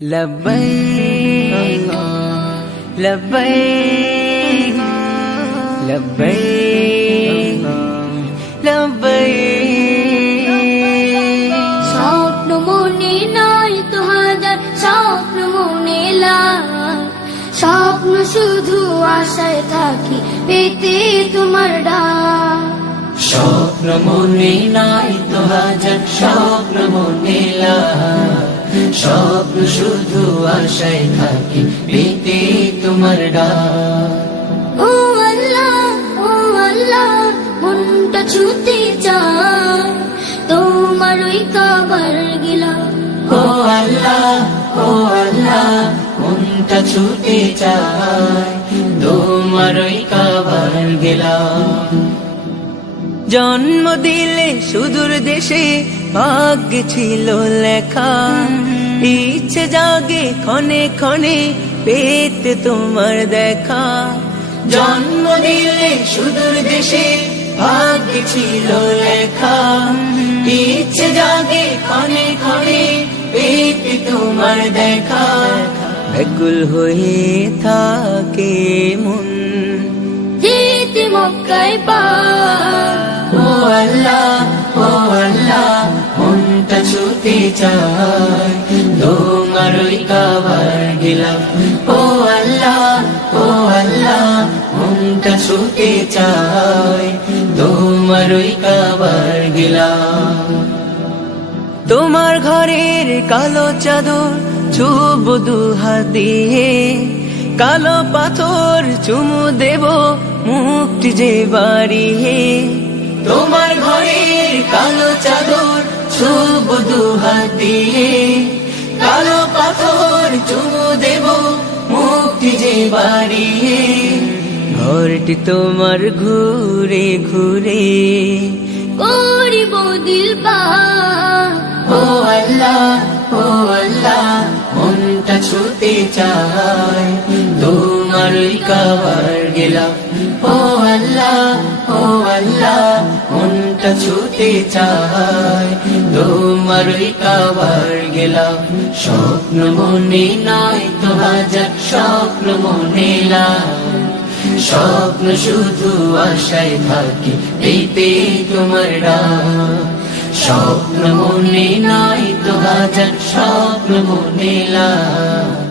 لبيك لبيك لبيك لبيك স্বপ্ন মনে নাই তো হাজার স্বপ্ন মনে লাই স্বপ্ন শুধু আশায় থাকি পেতে তোমার ডাক স্বপ্ন মনে নাই তো হাজার স্বপ্ন মনে লাই স্বপ্ন শুধু আশায় থাকি পেতে তোমার ডাক ও আল্লাহ মনটা ছুতে চায় তোমার ওই কাবার গেলাম ও আল্লাহ মনটা ছুতে চায় তোমার ওই কাবার গেলাম জন্ম দিলে সুদূর দেশে ভাগ্য ছিল লেখা ইচ্ছে জাগে ক্ষণে ক্ষণে পেতে তোমার দেখা জন্ম দিলে সুদূর দেশে ভাগ্য ছিল লেখা ইচ্ছে জাগে ক্ষণে ক্ষণে পেতে তোমার দেখা ব্যাকুল হয়ে থাকে মন যেতে মক্কায় পা ও আল্লাহ মনটা ছুতে চায় তোমার ওই কাবার গেলাম ও আল্লাহ মনটা ছুতে চায় তোমার ওই কাবার গেলাম তোমার ঘরের কালো চাদর ছুব দুহাত দিয়ে কালো পাথর চুমু দেব মুক্তি যে বাড়িয়ে তোমার ঘরের কালো চাদর ছুব দুহাত দিয়ে কালো পাথর চুমু দেব মুক্তি যে বাড়িয়ে ঘরটি তোমার ঘুরে ঘুরে করিব দিল পা ও আল্লাহ মনটা ছুতে চায় তোমার ওই কাবার গেলাম ও আল্লাহ মনটা ছুতে চায় তোমার ওই কাবার গেলাম স্বপ্ন মনে নাই তো হাজার স্বপ্ন মনে লাই স্বপ্ন শুধু আশায় থাকি পেতে তোমার ডাক স্বপ্ন মনে নাই তো হাজার স্বপ্ন মনে লাই